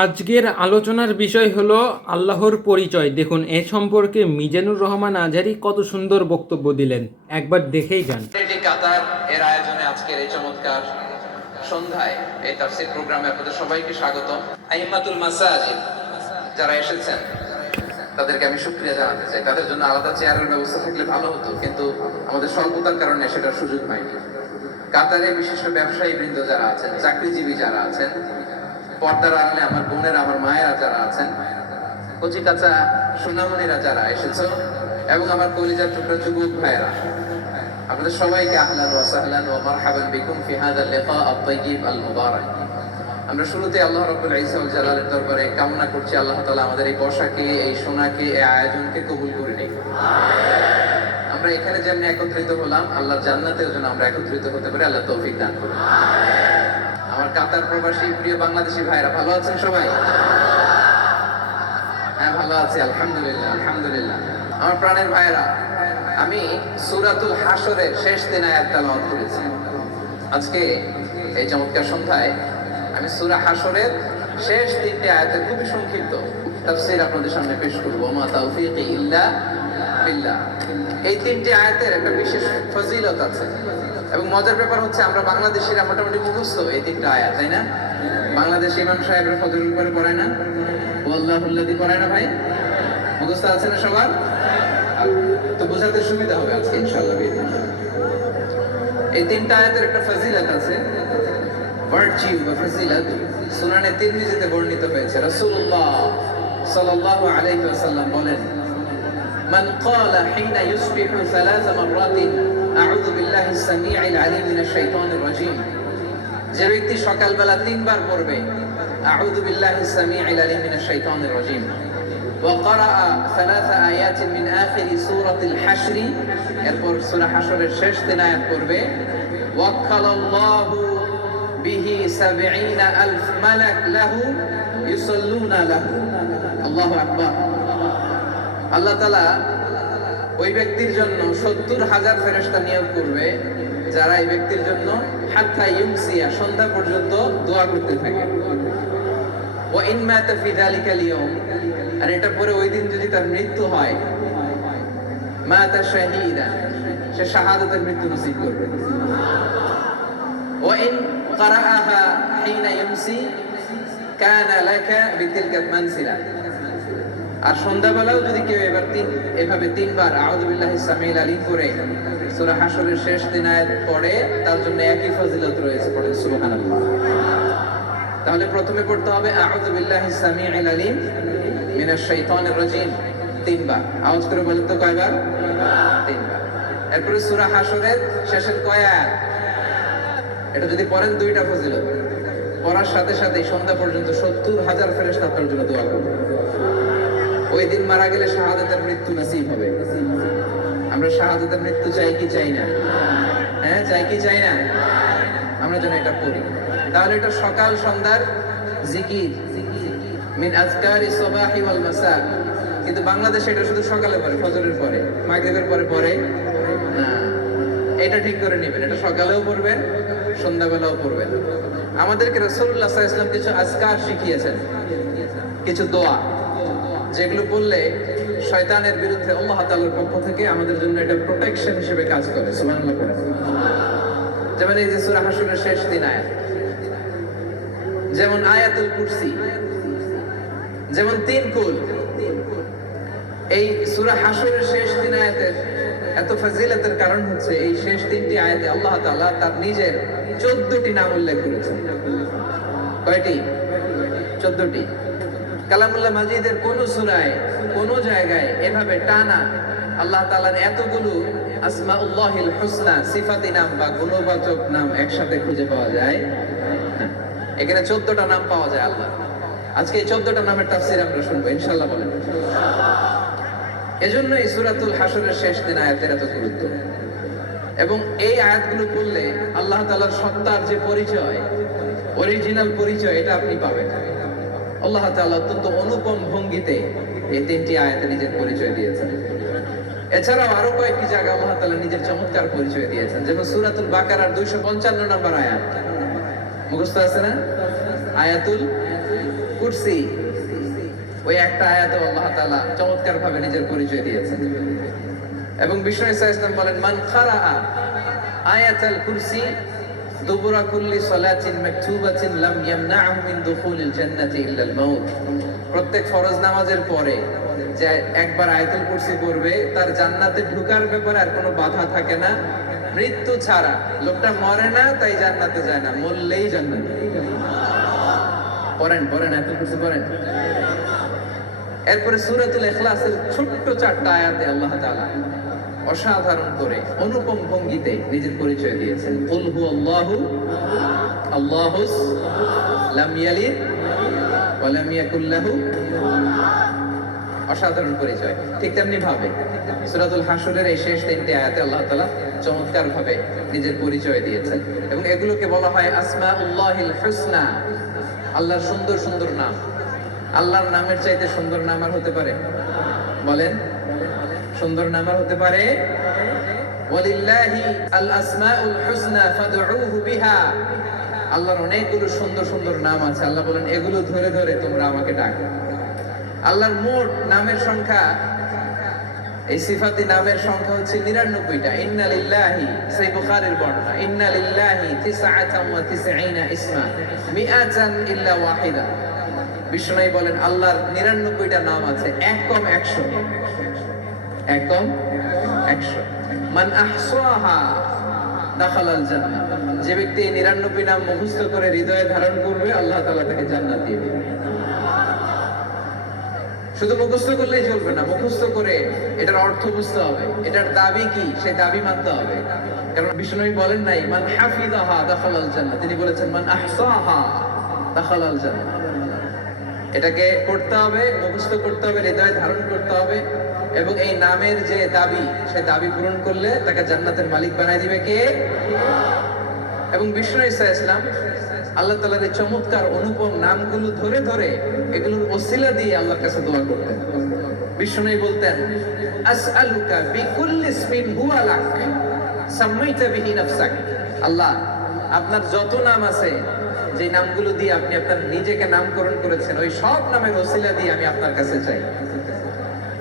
আজকের আলোচনার বিষয় হলো আল্লাহর পরিচয়। দেখুন এ সম্পর্কে মিজানুর রহমান আজহারী কত সুন্দর বক্তব্য দিলেন, একবার দেখেই যান। কাতার এর আয়োজনে আজকের এই চমৎকার সন্ধ্যায় এই তাফসীর প্রোগ্রামে আপনাদের সবাইকে স্বাগতম। আইম্মাতুল মাসাজিদ যারা এসেছেন তাদেরকে আমি শুকরিয়া জানাতে চাই। তাদের জন্য আলাদা চেয়ারের ব্যবস্থা থাকলে ভালো হতো, কিন্তু আমাদের স্বল্পতার কারণে সেটার সুযোগ হয়নি। কাতারে বিশিষ্ট ব্যবসায়ী বৃন্দ যারা আছেন, চাকরিজীবী যারা আছেন, পর্দার আড়ালে আমার বোনেরা, আমার মায়েরা যারা আছেন, কচি কাঁচা সোনামণিরা যারা এসেছো, এবং আমার কলিজার টুকরা যুবক ভাইয়েরা, আপনাদের সবাইকে আহলান ওয়া সাহলান ওয়া মারহাবান বিকুম ফি হাযাল লিকা আত-তাইয়্যিব আল মুবারাক। আমরা শুরুতে আল্লাহ রাব্বুল ইজ্জত ওয়াল জালালের দরবারে কামনা করছি আল্লাহ তাআলা আমাদের এই বসাকে, এই শোনাকে, এই আয়োজনকে কবুল করে নিন। আমরা এখানে যেমন একত্রিত হলাম, আল্লাহর জান্নাতেও যেন আমরা একত্রিত হতে পারি, আল্লাহ তৌফিক দান করুন। আমার কাতার প্রবাসী প্রিয় বাংলাদেশি ভাইরা ভালো আছেন সবাই? হ্যাঁ, ভালো আছি আলহামদুলিল্লাহ, আলহামদুলিল্লাহ। আমার প্রাণের ভাইরা, আমি সূরাতুল হাশরের শেষ তিন আয়াত তেলাওয়াত করেছি। আজকে এই চমৎকার সন্ধ্যায় আমি সূরা হাশরের শেষ তিনটি আয়াতের খুবই সংক্ষিপ্ত তাফসীর আপনাদের সামনে পেশ করব। মা তাওফীকি ইল্লা বিল্লাহ। এই তিনটি আয়াতের একটা বিশেষ ফজিলত আছে, এবং মজার ব্যাপার হচ্ছে আমরা বাংলাদেশিরা মোটামুটি মুখস্থ এই তিনটা আয়াত, তাই না? বাংলাদেশ ইমাম সাহেবরা ফজরের উপরে পড়ায় না, ওয়াল্লাহুল্লাযী পড়ায় না ভাই? মুখস্থ আছে না সবার? তো বোঝাতে সুবিধা হবে আজকে ইনশাআল্লাহ। এই তিনটা আয়াতের একটা ফজিলত আছে, ভার্চিউ বা ফজিলত। সুনানে তিরমিজিতে বর্ণিত হয়েছে, রাসূলুল্লাহ সাল্লাল্লাহু আলাইহি ওয়াসাল্লাম বলেন, মান ক্বালা হিনা ইউসবিহু সালাস মাররাতিন আউযু বিল্লাহিস সামিউল আলিম মিনাশ শাইতানির রাজীম। যে ব্যক্তি সকালবেলা তিনবার পড়বে আউযু বিল্লাহিস সামিউল আলিম মিনাশ শাইতানির রাজীম, وقرأ ثلاث آيات من آخر سورة الحشر، এরপর সূরা হাশরের শেষ তিন আয়াত পড়বে, وكل الله به 70,000 ملك له يصلون له। আল্লাহু আকবার। আল্লাহ তাআলা ওই ব্যক্তির জন্য 70,000 ফেরেশতা নিয়োগ করবে, যারা এই ব্যক্তির জন্য হাত্তা ইউমসিয়া, সন্ধ্যা পর্যন্ত দোয়া করতে থাকে। ওয়া ইন মাতা ফি যালিকাল ইয়াউম, আর এটা পরে ওই দিন যদি তার মৃত্যু হয়, মাতা শাহীদা, সে শাহাদাতের মৃত্যু নসিব করবে। ওয়া ইন ক্বারাআহা হিনা ইয়ামসি কানা লাকা বিতিলকা মানসিলা। আর সন্ধ্যাবেলাও যদি কেউ এভাবে তিনবার আউযু বিল্লাহিস সামিউল আলিম করে সূরা হাশরের শেষ তিন আয়াত পড়ে, তার জন্য একই ফজিলত রয়েছে। পড়েন সুবহানাল্লাহ। তাহলে প্রথমে পড়তে হবে আউযু বিল্লাহিস সামিউল আলিম মিনাশ শাইতানির রাজীম তিনবার। আওয়াজ করে বলেন তো কয়বার? তিনবার। এরপরে সূরা হাশরের শেষের কয় আয়াত? এটা যদি পড়েন দুইটা ফজিলত। পড়ার সাথে সাথে সন্ধ্যা পর্যন্ত 70,000 ফেরেশতা আপনার জন্য দোয়া করবে। ওই দিন মারা গেলে শাহাদাতের মৃত্যু নসিব হবে। আমরা শাহাদাতের মৃত্যু চাই কি চাই না? হ্যাঁ, চাই কি চাই না? আমরা যেন এটা পড়ি। তাহলে এটা সকাল সন্ধ্যার জিকির, মিন আযকারি সাবাহি ওয়াল মাসা। কিন্তু বাংলাদেশে এটা শুধু সকালে পড়ে, ফজরের পরে, মাগরিবের পরে পড়ে না। এটা ঠিক করে নেবেন, এটা সকালেও পড়বেন, সন্ধ্যাবেলাও পড়বেন। আমাদেরকে রাসূলুল্লাহ সাল্লাল্লাহু আলাইহি ওয়াসাল্লাম কিছু আজকার শিখিয়েছেন, কিছু দোয়া, যেগুলো বললে শয়তানের বিরুদ্ধে আল্লাহ তাআলার পক্ষ থেকে আমাদের জন্য এটা প্রোটেকশন হিসেবে কাজ করে। সুবহানাল্লাহ পড়েন। যেমন এই যে সূরা হাশরের শেষ তিন আয়াত, যেমন আয়াতুল কুরসি, যেমন তিন কুল। এই সূরা হাশরের শেষ তিন আয়াতের এত ফজিলতের কারণ হচ্ছে এই শেষ তিনটি আয়াতে আল্লাহ তাআলা তার নিজের 14টি নাম উল্লেখ করেছেন। কয়টি? 14টি। কালামুল্লাহ মাজিদের কোন সূরায়, কোন জায়গায় এভাবে টানা আল্লাহ তাআলার এতগুলো আসমাউল্লাহিল হুসনা, সিফাতি নাম বা গুণবাচক নাম একসাথে খুঁজে পাওয়া যায়? এখানে 14টা নাম পাওয়া যায় আল্লাহ। আজকে এই 14টা নামের তাফসীর আমরা শুনবো ইনশাআল্লাহ। বলেন। এজন্য এই সূরাতুল হাশরের শেষ তিন আয়াতের এত গুরুত্ব। এবং এই আয়াতগুলো পড়লে আল্লাহ তাআলার সত্তার যে পরিচয়, অরিজিনাল পরিচয়, এটা আপনি পাবেন। আল্লাহ তাআলা অত্যন্ত অনুপম ভঙ্গিতে এই তিনটি আয়াতে নিজের পরিচয় দিয়েছেন। এছাড়াও আরো কয়েকটি জায়গায় আল্লাহ তাআলা নিজের চমৎকার পরিচয় দিয়েছেন, যেমন সূরাতুল বাকারার 255 নম্বর আয়াত। মুখস্থ আছে না? আয়াতুল কুরসি, ওই একটা আয়াতে আল্লাহ তাআলা চমৎকার ভাবে নিজের পরিচয় দিয়েছেন। এবং বিষ্ণু ইসা ইসলাম বলেন, মান খারাআ আয়াতাল কুরসি দুবুরা কুল্লি সালাতিন মাকতুবাতিন লাম ইয়ামনাহু মিন দুখুলিল জান্নাতি ইল্লাল মাউত। প্রত্যেক ফরজ নামাজের পরে যে একবার আয়াতুল কুরসি পড়বে, তার জান্নাতে ঢোকার ব্যাপারে আর কোনো বাধা থাকে না, মৃত্যু ছাড়া। লোকটা মরে না তাই জান্নাতে যায় না, মরলেই জান্নাতে। পড়েন আয়াতুল কুরসি পড়েন। এরপরে সূরাতুল ইখলাসের ছোট্ট 4টা আয়াতে আল্লাহ তাআলা অসাধারণ করে অনুপম ভঙ্গিতে নিজের পরিচয় দিয়েছেন। কুল হুয়াল্লাহু আল্লাহুস লাম ইয়ালিদ ওয়া লাম ইয়াকুল লাহু, অসাধারণ পরিচয়। ঠিক তেমনি ভাবে সূরাতুল হাশরের এই শেষ 3টে আয়াতে আল্লাহ তাআলা চমৎকার ভাবে নিজের পরিচয় দিয়েছেন, এবং এগুলোকে বলা হয় আসমাউল্লাহিল হুসনা, আল্লাহর সুন্দর সুন্দর নাম। আল্লাহর নামের চাইতে সুন্দর নাম আর হতে পারে? বলেন, সুন্দর নাম আর হতে পারে? ওয়ালিল্লাহি আল আসমাউল হুসনা ফাদউহু বিহা। আল্লাহর অনেকগুলো সুন্দর সুন্দর নাম আছে, আল্লাহ বলেন এগুলো ধরে ধরে তোমরা আমাকে ডাকো। আল্লাহর মোট নামের সংখ্যা, এই সিফাতি নামের সংখ্যা হচ্ছে 99টা। ইন্না লিল্লাহি, সেই বুখারীর বর্ণনা, ইন্না লিল্লাহি 99 ইসমা মিআতান ইল্লা ওয়াহিদা। বিষ্ণু বলেন আল্লাহর 99টা নাম আছে, এক কম 100, এক কম 100। মান আহসাহা দাখালাল জান্নাহ। যে ব্যক্তি এই 99 নাম মুখস্থ করে হৃদয়ে ধারণ করবে, আল্লাহ তাআলা তাকে জান্নাত দিবে। শুধু মুখস্থ করলেই চলবে না, মুখস্থ করে এটার অর্থ বুঝতে হবে, এটার দাবি কি সেই দাবি মানতে হবে। কারণ বিষ্ণু বলেন নাই মান হাফিযাহা দাখালাল জান্নাহ, তিনি বলেছেন মান আহসাহা দাখালাল জান্নাহ। এটাকে পড়তে হবে, মুখস্থ করতে হবে, হৃদয়ে ধারণ করতে হবে, এবং এই নামের যে দাবি, সেই দাবি পূরণ করলে তাকে জান্নাতের মালিক বানায় দিবে কে? এবং বিষ্ণু ঈসা ইসলাম আল্লাহ তাআলার এই চমৎকার অনুপম নামগুলো ধরে ধরে এগুলোর ওসিলা দিয়ে আল্লাহর কাছে দোয়া করতেন। বিষ্ণু বলতেন, আসআলুকা বিকুল্লি ইসমিন হুয়া লাক সাম্মাইতা বিহি নাফসাক। আল্লাহ, আপনার যত নাম আছে, যে নামগুলো দিয়ে আপনি আপনার নিজেকে নামকরণ করেছেন, ওই সব নামের ওসিলা দিয়ে আমি আপনার কাছে চাই।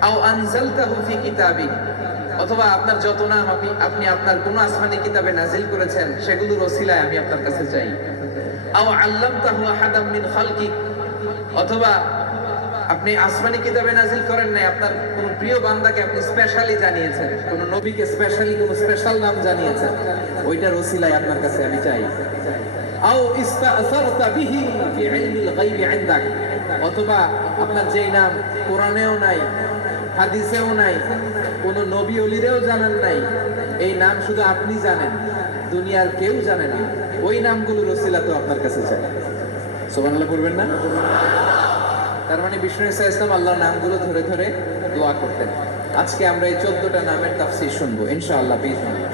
আও আনজালতাহু ফি কিতাবিক, অথবা আপনার যত নাম আপনি আপনার কোন আসমানি কিতাবে নাজিল করেছেন, সেগুলোর ওসিলায় আমি আপনার কাছে চাই। আও আল্লামতাহু আহাদাম মিন খালকিক, অথবা আপনি আসমানি কিতাবে নাজিল করেন নাই, আপনার কোন প্রিয় বান্দাকে আপনি স্পেশালি জানিয়েছেন, কোন নবীকে স্পেশালি কোন স্পেশাল নাম জানিয়েছেন, ওইটার ওসিলায় আপনার কাছে আমি চাই। আও ইস্তাআসারতা বিহি ফি ইলমিল গায়বি ইনদাক, অথবা আপনার যেই নাম কোরআনেও নাই, হাদিসেও নাই, কোন নবী ওলিরেও জানেন নাই, এই নাম শুধু আপনি জানেন, দুনিয়ার কেউ জানে না, ওই নামগুলোর ওসিলা তো আপনার কাছে চাই। সুবহানাল্লাহ পড়বেন না? তার মানে বিষ্ণু ঈসা ইসলাম আল্লাহর নামগুলো ধরে ধরে দোয়া করতেন। আজকে আমরা এই 14টা নামের তাফসীর শুনবো ইনশাআল্লাহ বিইজনিল্লাহ।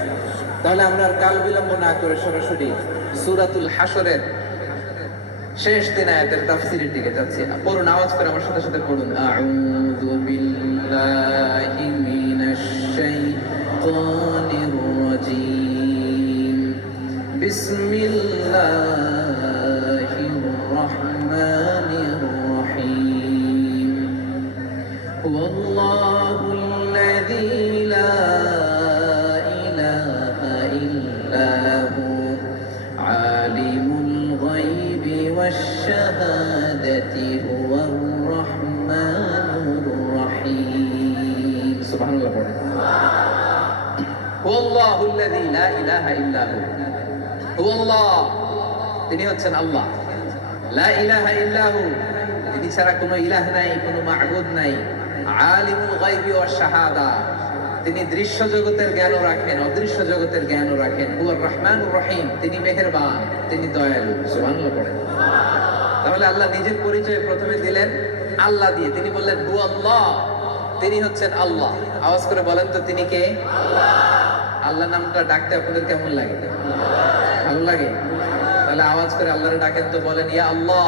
তাহলে আমরা আর কাল বিলম্ব না করে সরাসরি সূরাতুল হাশরের শেষ 3 আয়াতের তাফসীরের দিকে যাচ্ছি। পড়ুন, আওয়াজ করে আমার সাথে সাথে পড়ুন। আউযু বিল্লাহি মিনাশ শাইতানির রাজীম। বিসমিল্লাহির রাহমানির রাহিম। হুয়াল্লাহুল্লাযী লা ইলাহা ইল্লা হু আলিমুল গায়বি ওয়াশ-শাহাদাতি হুয়ার রাহমানুর রাহিম। সুবহানাল্লাহ পড়েন। হুয়াল্লাহুল্লাযী লা ইলাহা ইল্লা হু, হুয়াল্লাহ, তিনি হচ্ছেন আল্লাহ। লা ইলাহা ইল্লা হু, তিনি ছাড়া কোনো ইলাহ নাই, কোনো মা'বুদ নাই। আলিমুল গায়বি ওয়াশ-শাহাদা, তিনি দৃশ্য জগতের জ্ঞানও রাখেন, অদৃশ্য জগতের জ্ঞানও রাখেন। হুয়ার রহমানুর রহিম, তিনি মেহেরবান, তিনি দয়ালু। সুবহানাল্লাহ পড়েন। তাহলে আল্লাহ নিজের পরিচয় প্রথমে দিলেন আল্লাহ দিয়ে, তিনি বললেন হু আল্লাহ, তিনি হচ্ছেন আল্লাহ। আওয়াজ করে বলেন তো তিনি কে? আল্লাহ নামটা ডাকতে আপনাদের কেমন লাগে? ভালো লাগে? তাহলে আওয়াজ করে আল্লাহরে ডাকেন তো, বলেন ইয়া আল্লাহ।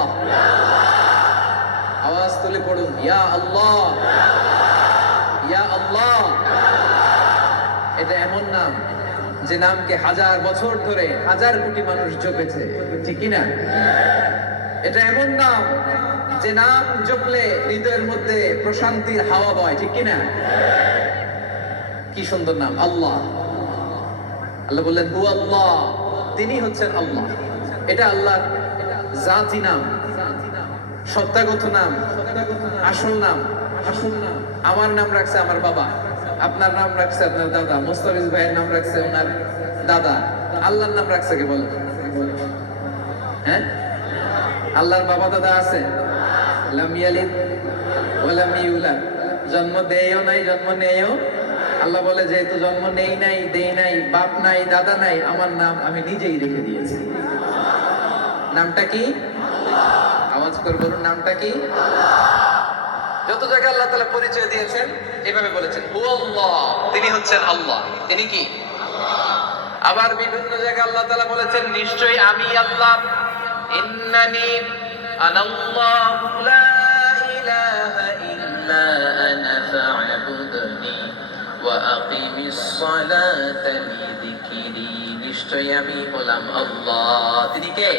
আওয়াজ তুলে পড়ুন, ইয়া আল্লাহ, ইয়া আল্লাহ। এটা এমন নাম যে নামকে 1000 বছর ধরে 1000 কোটি মানুষ জপেছে, ঠিক কি না? এটা এমন নাম যে নাম জপলে হৃদয়ের মধ্যে প্রশান্তির হাওয়া বয়, ঠিক কিনা? কি সুন্দর নাম আল্লাহ। আল্লাহ বললেন হু আল্লাহ, তিনি হচ্ছেন আল্লাহ। এটা আল্লাহর জাতি নাম, সত্তাগত নাম, আসল নাম। আমার নাম রাখছে আমার বাবা, আপনার নাম রাখছে আপনার দাদা, মুস্তাফিজ ভাইয়ের নাম রাখছে ওনার দাদা। আল্লাহর নাম রাখছে কে বলেন? হ্যাঁ, আল্লাহর বাবা দাদা আছে? লাম ইয়ালিদ ওয়া লাম ইউলাদ, জন্ম দেয়ও নাই জন্ম নেয়ও। আল্লাহ বলে যেহেতু জন্ম নেই নাই, দেই নাই, বাপ নাই, দাদা নাই, আমার নাম আমি নিজেই রেখে দিয়েছি। নামটা কি? আওয়াজ করে বলুন, নামটা কি? যত জায়গায় আল্লাহ তাআলা পরিচয় দিয়েছেন এভাবে বলেছেন হু আল্লাহ, তিনি হচ্ছেন আল্লাহ। তিনি কি? আবার বিভিন্ন জায়গায় আল্লাহ তাআলা বলেছেন নিশ্চয়ই আমি আল্লাহ, ইন্নানি আনাল্লাহু লা ইলাহা ইল্লা আনা ফা'বুদনি ওয়া আকিমিস সালাতা লিযিকরি। নিশ্চয়ই আমি হলাম আল্লাহ। তিনি কে?